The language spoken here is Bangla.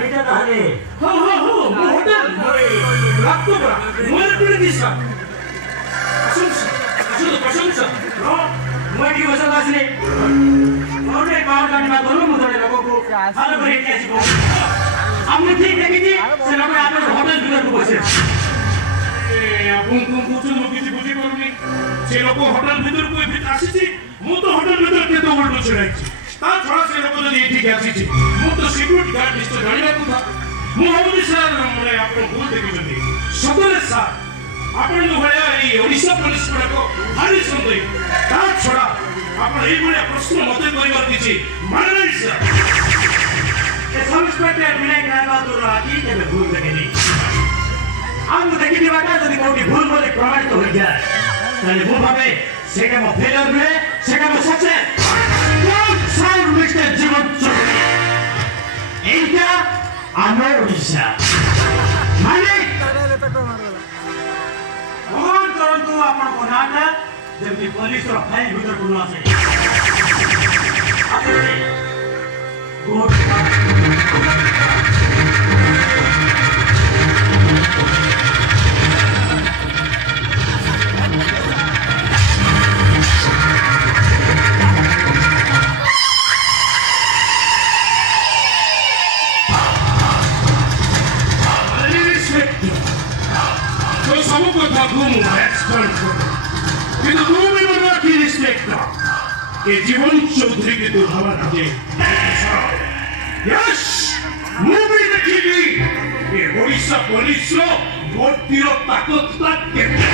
এটা তাহলে হোটেল রাখতো না মনে করে দিস প্রশংসা মই কি বসে আসলে ওরে পাওয়ার গান বা বলবো মুদরে লোককে ভালো করে কি আসবো আমি ঠিক দেখেছি সে লোক আপনার হোটেল ভিতরে বসে আপন কোন কিছু কিছু বুঝি করবি সে লোক হোটেল ভিতর কই আসিছি ମୁଁ ତ ହୋଟେଲ ଭିତରେ କେତେ ଓଲ୍ଡ ଛିଡ଼ାଇଛି ତା ଛଡ଼ା ସେ ଲୋକ ଯଦି ଏଠିକି ଆସିଛି ମୁଁ ତ ସିକ୍ୟୁରିଟି ଗାର୍ଡ ନିଶ୍ଚୟ ଜାଣିବା କଥା ମୁଁ ଭାବୁଛି ସାର୍ ମାନେ ଆପଣ ଭୁଲ ଦେଖିଛନ୍ତି ସତରେ ସାର୍ ଆପଣଙ୍କ ଭଳିଆ ଏଇ ଓଡ଼ିଶା ପୋଲିସ ଗୁଡ଼ାକ ଭାରି ସୁନ୍ଦରୀ ତା ଛଡ଼ା ଆପଣ ଏଇଭଳିଆ ପ୍ରଶ୍ନ ମତେ କରିବାର କିଛି ମାନେ ନାହିଁ ସାର୍ ଏ ସବଇନ୍ସପେକ୍ଟର ବିନାୟକ ରାୟବାହାଦୁର ଆଜି କେବେ ଭୁଲ ଦେଖେନି ଆମକୁ ଦେଖିଥିବାଟା ଯଦି କୋଉଠି ଭୁଲ ବୋଲି ପ୍ରମାଣିତ ହୋଇଯାଏ ତାହେଲେ ମୁଁ ଭାବେ সেটা মো ফেলার মিলে সেটা মো সাকসেস ডোন্ট সাউন্ড মিস্টার জীবন চৌধুরী এইটা আমার ওড়িশা মানে ভগবান করন্তু আপনার নাটা যেমনি পুলিশর ফাইল ভিতর কোনো আছে আসলে গুড কিন্তু তুমি বলো কি রেসপেক্ট এ জীবন চৌধুরী কে তো ভাবা থাকে यस মুভি দেখিবি এ ওড়িশা পুলিশর ভর্তির তাকতটা কেতে